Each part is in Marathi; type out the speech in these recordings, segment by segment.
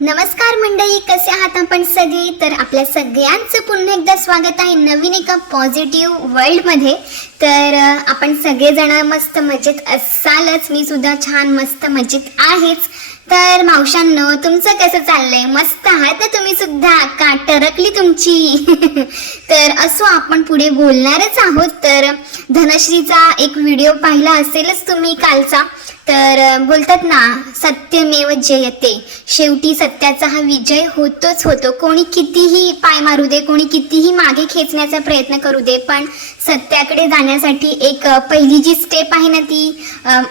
नमस्कार मंडळी, कसे आहात आपण सगळे? तर आपल्या सगळ्यांचं पुन्हा एकदा स्वागत आहे नवीन एका पॉझिटिव्ह वर्ल्डमध्ये. तर आपण सगळेजण मस्त मजेत असालच. मी सुद्धा छान मस्त मजेत आहेच. तर मावशांनो, तुमचं कसं चाललंय? मस्त आहात ना तुम्ही सुद्धा? का टरकली तुमची? तर असो, आपण पुढे बोलणारच आहोत. तर धनश्रीचा एक व्हिडिओ पाहिला असेलच तुम्ही कालचा. तर बोलतात ना, सत्यमेव जयते, शेवटी सत्याचा हा विजय होतोच होतो. कोणी कितीही पाय मारू दे, कोणी कितीही मागे खेचण्याचा प्रयत्न करू दे, पण सत्याकडे जाण्यासाठी एक पहिली जी स्टेप आहे ना, ती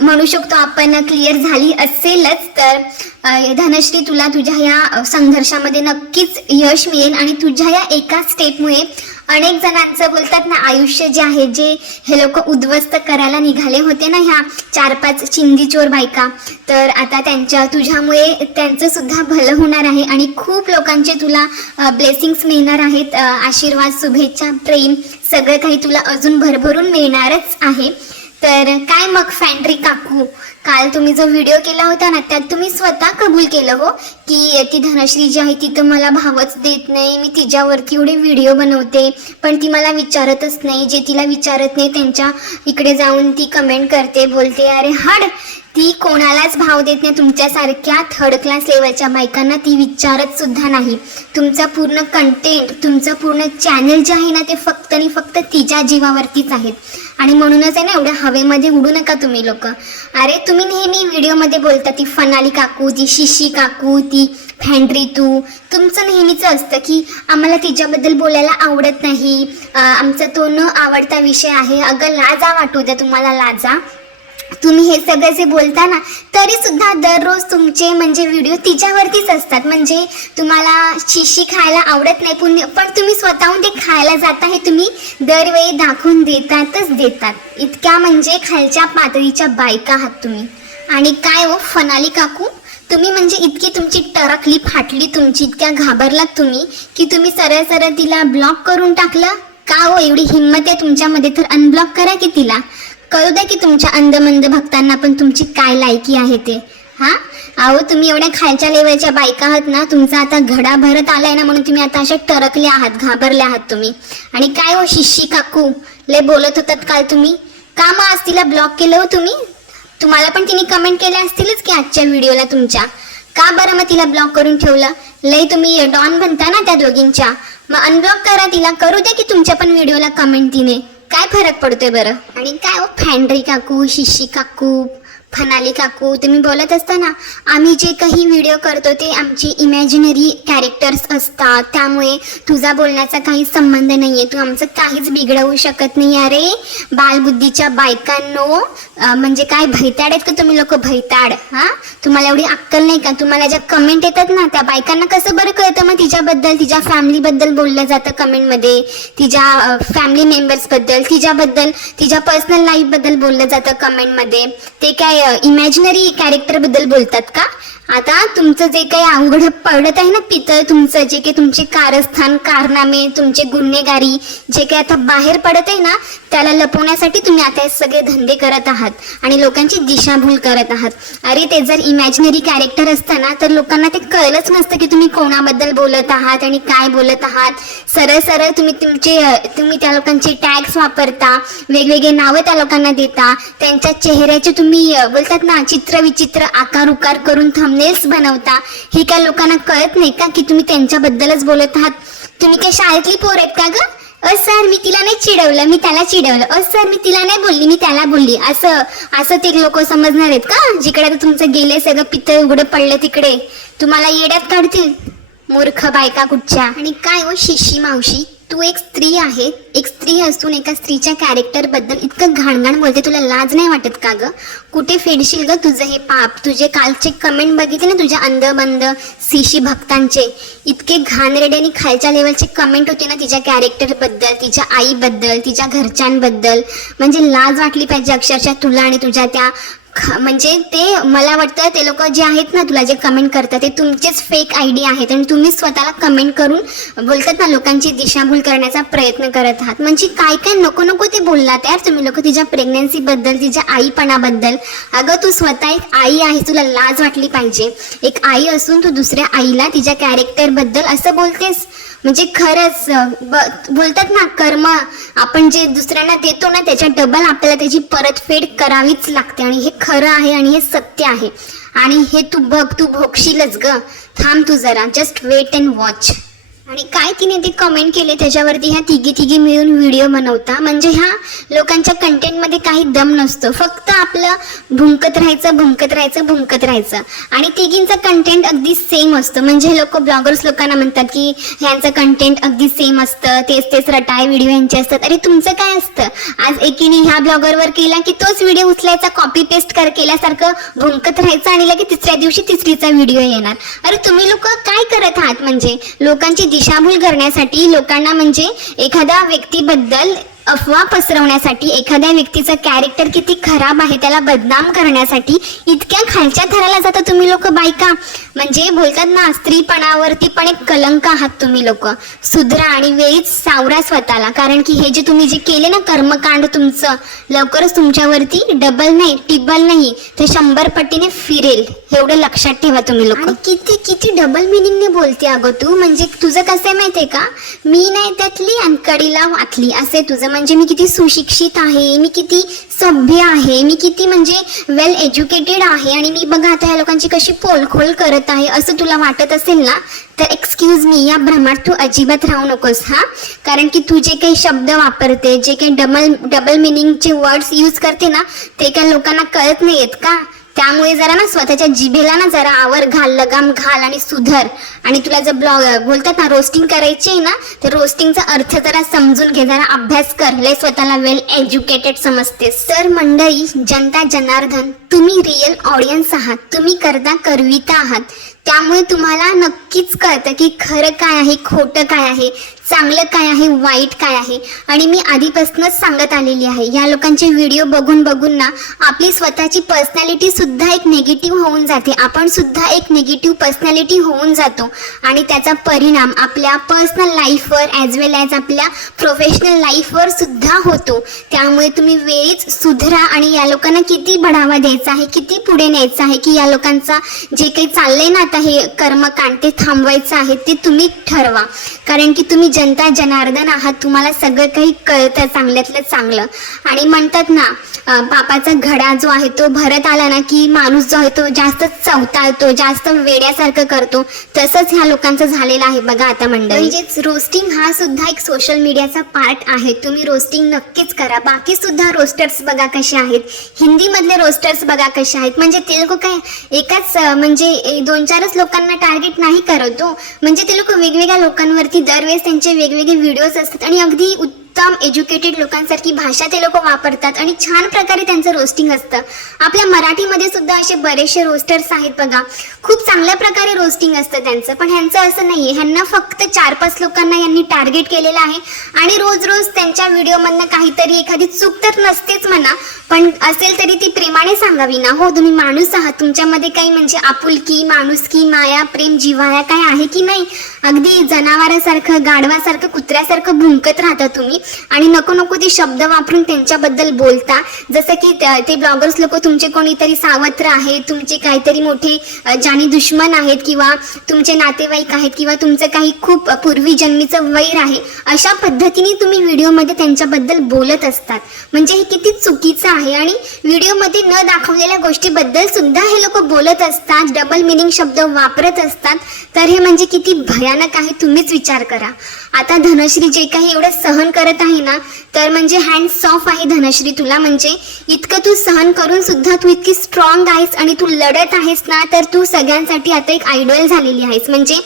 म्हणू शकतो आपण क्लिअर झाली असेलच. तर धनश्री, तुला तुझ्या ह्या संघर्षामध्ये नक्कीच यश मिळेल आणि तुझ्या या एका स्टेपमुळे अनेक जणांचं बोलतात ना आयुष्य जे आहे, जे हे लोक उद्ध्वस्त करायला निघाले होते ना, ह्या 4-5 चिंदीचोर बायका, तर आता तुझ्यामुळे त्यांचं सुद्धा भलं होणार आहे आणि खूप लोकांचे तुला ब्लेसिंग्स मिळणार आहेत. आशीर्वाद, शुभेच्छा, प्रेम सगळं काही तुला अजून भरभरून मिळणारच आहे. तर काय मग फॅन्ड्री काकू, काल तुम्ही जो व्हिडिओ केला होता ना, त्यात तुम्ही स्वतः कबूल केलं हो की ती धनश्री जी आहे ती तर मला भावच देत नाही. मी तिच्यावरती एवढे व्हिडिओ बनवते पण ती मला विचारतच नाही. जे तिला विचारत नाही त्यांच्या इकडे जाऊन ती कमेंट करते, बोलते अरे हाड, ती कोणालाच भाव देत नाही. तुमच्यासारख्या थर्ड क्लास लेवलच्या बायकांना ती विचारत सुद्धा नाही. तुमचा पूर्ण कंटेंट, तुमचं पूर्ण चॅनल जे आहे ना, ते फक्त आणि फक्त तिच्या जीवावरतीच आहेत. आणि म्हणूनच आहे ना, एवढ्या हवेमध्ये उडू नका तुम्ही लोक. अरे तुम्ही नेहमी व्हिडिओमध्ये बोलता ती फनाली काकू, ती शिशी काकू, ती फॅन्ड्री तू, तुमचं नेहमीचं असतं की आम्हाला तिच्याबद्दल बोलायला आवडत नाही, आमचा तो न आवडता विषय आहे. अगं लाजा वाटू द्या तुम्हाला, लाजा. तुम्ही हे सगळे जे बोलता ना, तरी सुद्धा दररोज तुमचे म्हणजे व्हिडिओ तिच्यावरतीच असतात. म्हणजे तुम्हाला शिशी खायला आवडत नाही पण तुम्ही स्वतःहून ते खायला जाता, हे तुम्ही दरवेळी दाखवून देतात. इतक्या म्हणजे खालच्या पातळीच्या बायका आहात तुम्ही. आणि काय हो फनाली काकू, तुम्ही म्हणजे इतकी तुमची टरकली फाटली तुमची, इतक्या घाबरलात तुम्ही की तुम्ही सरळ सरळ तिला ब्लॉक करून टाकलं का हो? एवढी हिंमत आहे तुमच्यामध्ये तर अनब्लॉक करा की तिला. कळू द्या की तुमच्या अंधमंद भक्तांना पण तुमची काय लायकी आहे ते. अहो तुम्ही एवढ्या खालच्या लेवलच्या बायका आहात ना, तुमचा आता घडा भरत आलाय ना, म्हणून तुम्ही आता अशा टरकले आहात, घाबरले आहात तुम्ही. आणि काय हो शिशी काकू, लय बोलत होतात काल तुम्ही, का मग आज तिला ब्लॉक केलं हो तुम्ही? तुम्हाला पण तिने कमेंट केल्या असतीलच की आजच्या व्हिडिओला तुमच्या, का बरं मग तिला ब्लॉक करून ठेवलं? लय तुम्ही डॉन बनता ना त्या दोघींच्या. मग अनब्लॉक करा तिला, करू द्या की तुमच्या पण व्हिडिओला कमेंट तिने, काय फरक पडतोय बरं? आणि काय हो फॅन्ड्री काकू, शिशी काकू, फनाली काकू, तुम्ही बोलत असताना आम्ही जे काही व्हिडिओ करतो ते आमची इमॅजिनरी कॅरेक्टर्स असतात, त्यामुळे तुझा बोलण्याचा काही संबंध नाहीये, तू आमचं काहीच बिघडवू शकत नाही. अरे बालबुद्धीच्या बायकांनो, म्हणजे काय भैताड आहेत का तुम्ही लोक? भैताड. तुम्हाला एवढी अक्कल नाही का? तुम्हाला ज्या कमेंट येतात ना, त्या बायकांना कसं बरं कळतं मग तिच्याबद्दल, तिच्या फॅमिलीबद्दल बोललं जातं कमेंटमध्ये, तिच्या फॅमिली मेंबर्सबद्दल, तिच्याबद्दल, तिच्या पर्सनल लाईफबद्दल बोललं जातं कमेंटमध्ये. ते काय इमॅजिनरी कॅरेक्टर बद्दल बोलतात का? आता तुमचं जे काही अवघड पडत आहे ना पितळ, तुमचं जे काही तुमचे कारस्थान, कारनामे, तुमचे गुन्हेगारी जे काही आता बाहेर पडत आहे ना, त्याला लपवण्यासाठी तुम्ही आता हे सगळे धंदे करत आहात आणि लोकांची दिशाभूल करत आहात. अरे ते जर इमॅजिनरी कॅरेक्टर असतं ना, तर लोकांना ते कळलंच नसतं की तुम्ही कोणाबद्दल बोलत आहात आणि काय बोलत आहात. सरळ सरळ तुम्ही त्या लोकांचे टॅग्स वापरता, वेगवेगळे नावं त्या लोकांना देता, त्यांच्या चेहऱ्याचे तुम्ही बोलतात ना चित्र विचित्र आकार उकार करून थंबनेल्स बनवता. हे काय लोकांना कळत नाही का की तुम्ही त्यांच्याबद्दलच बोलत आहात? तुम्ही काय शाळेतली पोर आहेत का ग? सर मी तिला नाही चिडवलं, मी त्याला चिडवलं. सर मी तिला नाही बोलली, मी त्याला बोलली. असं ते लोक समजणार आहेत का? जिकडे आता तुमचं गेले सगळं पितळ उघडं पडलं तिकडे तुम्हाला येड्यात काढतील, मूर्ख बायका कुठच्या. आणि काय हो शिशी मावशी, तू एक स्त्री आहे, एक स्त्री असून एका स्त्रीच्या कॅरेक्टर बद्दल इतकं घाणघाण बोलते, तुला लाज नाही वाटत का ग? कुठे फेडशील ग तुझं हे पाप? तुझे कालचे कमेंट बघितले ना तुझ्या अंधबंद शिशी भक्तांचे, इतके घाणरेडे आणि खालच्या लेवलचे कमेंट होते ना तिच्या कॅरेक्टर बद्दल, तिच्या आईबद्दल, तिच्या घरच्यांबद्दल. म्हणजे लाज वाटली पाहिजे अक्षरशः तुला आणि तुझ्या त्या म्हणजे ते मला वाटतं ते लोक जे आहेत ना तुला जे कमेंट करतात ते तुमचेच फेक आयडी आहेत आणि तुम्ही स्वतःला कमेंट करून बोलतात ना लोकांची दिशाभूल करण्याचा प्रयत्न करत आहात. म्हणजे काय काय नको नको ते बोललात यार तुम्ही लोक तिच्या प्रेग्नन्सीबद्दल, तिच्या आईपणाबद्दल. अगं तू स्वतः एक आई आहे, तुला लाज वाटली पाहिजे. एक आई असून तू दुसऱ्या आईला तिच्या कॅरेक्टरबद्दल असं बोलतेस. म्हणजे खरंच बोलतात ना कर्म आपण जे दुसऱ्यांना देतो ना त्याच्या डबल आपल्याला त्याची परतफेड करावीच लागते आणि हे खरं आहे आणि हे सत्य आहे आणि हे तू बघ, तू भोगशीलच ग. थांब तू जरा, जस्ट वेट अँड वॉच. आणि काय तिने ते कमेंट केले त्याच्यावरती ह्या तिघी मिळून व्हिडिओ बनवता. म्हणजे ह्या लोकांच्या कंटेंटमध्ये काही दम नसतो, फक्त आपलं भुंकत राहायचं आणि तिघींचं कंटेंट अगदी सेम असतं. म्हणजे लोक ब्लॉगर्स लोकांना म्हणतात की ह्यांचं कंटेंट अगदी सेम असतं, तेच रटाय व्हिडिओ यांचे असतात. अरे तुमचं काय असतं? आज एकीने ह्या ब्लॉगरवर केला की तोच व्हिडिओ उचलायचा, कॉपी पेस्ट केल्यासारखं भुंकत राहायचं आणि लगेच तिसऱ्या दिवशी तिसरीचा व्हिडिओ येणार. अरे तुम्ही लोक काय करत आहात? म्हणजे लोकांची दिशाभूल करण्यासाठी, लोकांना म्हणजे एखाद्या व्यक्तीबद्दल अफवा पसरवण्यासाठी, एखाद्या व्यक्तीचं कॅरेक्टर किती खराब आहे त्याला बदनाम करण्यासाठी इतक्या खालच्या थराला जाता तुम्ही लोक बायका. म्हणजे बोलतात ना स्त्रीपणावरती पण एक कलंक आहात तुम्ही लोक. सुधरा आणि वेळीच सावरा स्वतःला, कारण की हे जे तुम्ही जे केले ना कर्मकांड तुमचं, लवकरच तुमच्यावरती डबल नाही टिबल नाही ते 100 पटीने फिरेल. एवढं लक्षात ठेवा तुम्ही लोक. किती किती डबल मिनिंगने बोलते अगं तू. म्हणजे तुझं कसं आहे माहितीये का, मी नाही त्यातली आणि कडीला वाटली असे तुझं. म्हणजे मी किती सुशिक्षित आहे, मी किती सभ्य आहे, मी किती म्हणजे वेल एज्युकेटेड आहे आणि मी बघा आता ह्या लोकांची कशी पोलखोल करत आहे असं तुला वाटत असेल ना तर एक्सक्यूज मी, या भ्रमात तू अजिबात राहू नकोस हा. कारण की तू जे काही शब्द वापरते, जे काही डबल मिनिंगचे वर्ड्स यूज करते ना ते काही लोकांना कळत नाही आहेत का. त्यामुळे जरा ना स्वतःच्या जिभेला ना जरा आवर घाल, लगाम घाल आणि सुधर. आणि तुला जर ब्लॉग बोलतात ना रोस्टिंग करायची आहे ना तर रोस्टिंगचा अर्थ जरा समजून घे, जरा अभ्यास कर, लय स्वतःला वेल एज्युकेटेड समजतेस. तर मंडळी, जनता जनार्दन, तुम्ही रिअल ऑडियन्स आहात, तुम्ही करविता आहात. त्यामुळे तुम्हाला नक्कीच कळतं की खरं काय आहे, खोटं काय आहे, चांगलं काय आहे, वाईट काय आहे. आणि मी आधीपासूनच सांगत आलेली आहे, या लोकांचे व्हिडिओ बघून ना आपली स्वतःची पर्सनॅलिटी सुद्धा एक निगेटिव्ह होऊन जाते. आपण सुद्धा एक निगेटिव्ह पर्सनॅलिटी होऊन जातो आणि त्याचा परिणाम आपल्या पर्सनल लाईफवर ॲज वेल ॲज आपल्या प्रोफेशनल लाईफवर सुद्धा होतो. त्यामुळे तुम्ही वेळीच सुधरा आणि या लोकांना किती बढावा द्यायचा आहे, किती पुढे न्यायचं आहे, की या लोकांचा जे काही चाललंय ना आता हे कर्मकांड ते थांबवायचं आहे ते तुम्ही ठरवा. कारण की तुम्ही जनता जनार्दन आहात, तुम्हाला सगळं काही कळतं चांगल्यातलं चांगलं. आणि म्हणतात ना पापाचा घडा जो आहे तो भरत आला ना की माणूस जो आहे तो जास्त चवताळतो, जास्त वेड्यासारखं करतो. तसंच ह्या लोकांचं झालेलं आहे बघा आता मंडळी. म्हणजेच रोस्टिंग हा सुद्धा एक सोशल मीडियाचा पार्ट आहे. तुम्ही रोस्टिंग नक्कीच करा. बाकी सुद्धा रोस्टर्स बघा कसे आहेत, हिंदी मधले रोस्टर्स बघा कसे आहेत. म्हणजे ते लोक काय एकाच म्हणजे 2-4च लोकांना टार्गेट नाही करतो. म्हणजे ते लोक वेगवेगळ्या लोकांवरती दरवेळेस त्यांचे वेगवेगळे व्हिडिओज असतात आणि अगदी उत्तम एज्युकेटेड लोकांसारखी भाषा ते लोक वापरतात आणि छान प्रकारे त्यांचं रोस्टिंग असतं. आपल्या मराठीमध्ये सुद्धा असे बरेचसे रोस्टर्स आहेत बघा, खूप चांगल्या प्रकारे रोस्टिंग असतं त्यांचं. पण ह्यांचं असं नाहीये, ह्यांना फक्त 4-5 लोकांना यांनी टार्गेट केलेलं आहे आणि रोज त्यांच्या व्हिडिओमधनं काहीतरी एखादी चूक तर नसतेच म्हणा, पण असेल तरी ती प्रेमाने सांगावी ना. हो तुम्ही माणूस आहात, तुमच्यामध्ये काही म्हणजे आपुलकी, माणुसकी, माया, प्रेम, जिव्हाळा काय आहे की नाही. अगदी जनावरासारखं, गाढवासारखं, कुत्र्यासारखं भुंकत राहता तुम्ही आणि नको ते शब्द वापरून त्यांच्याबद्दल बोलता. जसं की ते ब्लॉगर्स लोक तुमचे कोणीतरी सावत्र आहेत, तुमचे काहीतरी मोठे जाणी दुश्मन आहेत किंवा तुमचे नातेवाईक आहेत किंवा तुमचं काही खूप पूर्वी जन्मीचं वैर आहे, अशा पद्धतीने तुम्ही व्हिडिओमध्ये त्यांच्याबद्दल बोलत असतात. म्हणजे हे किती चुकीचं आहे. आणि व्हिडिओमध्ये न दाखवलेल्या गोष्टीबद्दल सुद्धा हे लोक बोलत असतात, डबल मिनिंग शब्द वापरत असतात. तर हे म्हणजे किती भयानक आहे तुम्हीच विचार करा. आता धनश्री जे काही एवढं सहन करत आहे ना तर म्हणजे हँड्स ऑफ आहे धनश्री तुला. म्हणजे इतकं तू सहन करून सुद्धा तू इतकी स्ट्रॉंग आहेस आणि तू लढत आहेस ना तर तू सगळ्यांसाठी आता एक आयडॉल झालेली आहेस. म्हणजे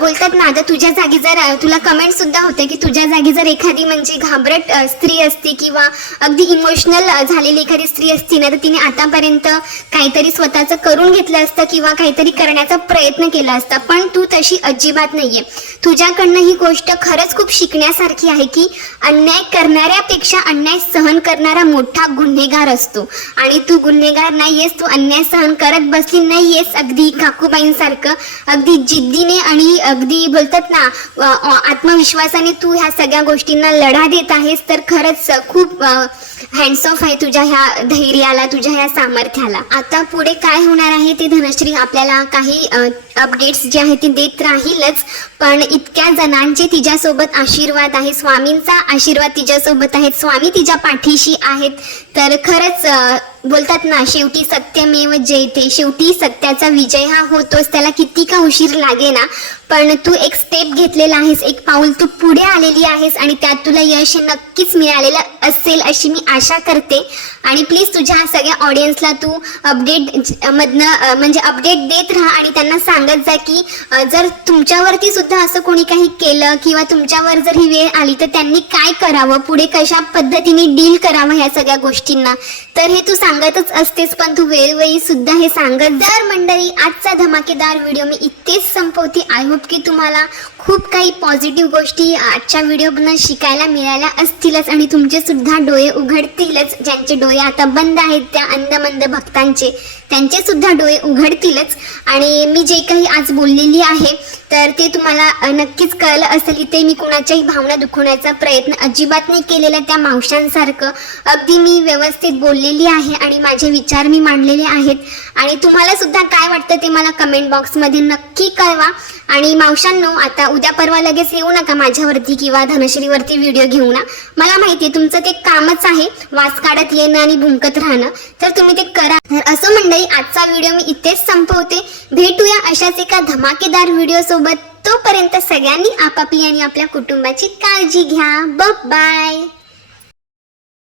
बोलतात ना आता तुझ्या जागी जर तुला कमेंट सुद्धा होते की तुझ्या जागी जर एखादी म्हणजे घाबरट स्त्री असती किंवा अगदी इमोशनल झालेली एखादी स्त्री असती ना तर तिने आतापर्यंत काहीतरी स्वतःचं करून घेतलं असतं किंवा काहीतरी करण्याचा प्रयत्न केला असता. पण तू तशी अजिबात नाहीये. तुझ्याकडनं ही गोष्ट खरंच खूप शिकण्यासारखी आहे की अन्याय करणाऱ्या होणाऱ्यापेक्षा अन्याय सहन करणारा मोठा गुन्हेगार असतो आणि तू गुन्हेगार नाहीयेस, तू अन्याय सहन करत बसली नाहीयेस. अगदी काकूबाईंसारखं अगदी जिद्दीने आणि अगदी बोलतात ना आत्मविश्वासाने तू ह्या सगळ्या गोष्टींना लढा देत आहेस. तर खरंच खूप हँड्स ऑफ आहे तुझ्या ह्या धैर्याला, तुझ्या ह्या सामर्थ्याला. आता पुढे काय होणार आहे ते धनश्री आपल्याला काही अपडेट्स जे आहे ते देत राहीलच, पण इतक्या जणांचे तिच्यासोबत आशीर्वाद आहे, स्वामींचा आशीर्वाद तिच्यासोबत आहेत, स्वामी तिच्या पाठीशी आहेत. तर खरंच बोलतात ना शेवटी सत्यमेव जयते, शेवटी सत्याचा विजय हा होतोच, त्याला किती का उशीर लागे ना, पण तू एक स्टेप घेतलेला आहेस, एक पाऊल तू पुढे आलेली आहेस आणि त्यात तुला यश नक्कीच मिळालेलं असेल अशी मी आशा करते. आणि प्लीज तुझ्या सगळ्या ऑडियन्सला तू अपडेट मधनं म्हणजे अपडेट देत राहा आणि त्यांना सांगत जा की जर तुमच्यावरती सुद्धा असं कोणी काही केलं किंवा तुमच्यावर जर ही वेळ आली तर त्यांनी काय करावं, पुढे कशा पद्धतीने डील करावं ह्या सगळ्या गोष्टींना. तर हे तू सांगतच असतेस, पण तू वेळोवेळी सुद्धा हे सांगत जा. मंडळी, आजचा धमाकेदार व्हिडिओ मी इथेच संपवते. आय होप की तुम्हाला खूप काही पॉझिटिव्ह गोष्टी आजच्या व्हिडिओमधून शिकायला मिळाल्या असतीलच आणि तुमचे सुद्धा डोळे उघडतीलच. ज्यांचे डोळे आता बंद आहेत त्या अंधमंद भक्तांचे, त्यांचे सुद्धा डोळे उघडतीलच. आणि मी जे काही आज बोललेली आहे तर ते तुम्हाला नक्कीच कळलं असेल. इथे मी कुणाच्याही भावना दुखवण्याचा प्रयत्न अजिबात नाही केलेला. त्या मावशांसारखं अगदी मी व्यवस्थित बोललेली आहे आणि माझे विचार मी मांडलेले आहेत. आणि तुम्हाला सुद्धा काय वाटतं ते मला कमेंट बॉक्समध्ये नक्की कळवा. आणि मावशांनो, आता उद्या परवा लगेच येऊ नका माझ्यावरती किंवा धनश्रीवरती व्हिडिओ घेऊ ना. मला माहिती आहे तुमचं ते कामच आहे वास काढत येणं आणि भुंकत राहणं, तर तुम्ही ते करा. तर असं मंडळी, आजचा व्हिडिओ मी इथेच संपवते. भेटूया अशाच एका धमाकेदार व्हिडिओ सोबत. तोपर्यंत सगळ्यांनी आपापली आणि आपल्या कुटुंबाची काळजी घ्या. बाय.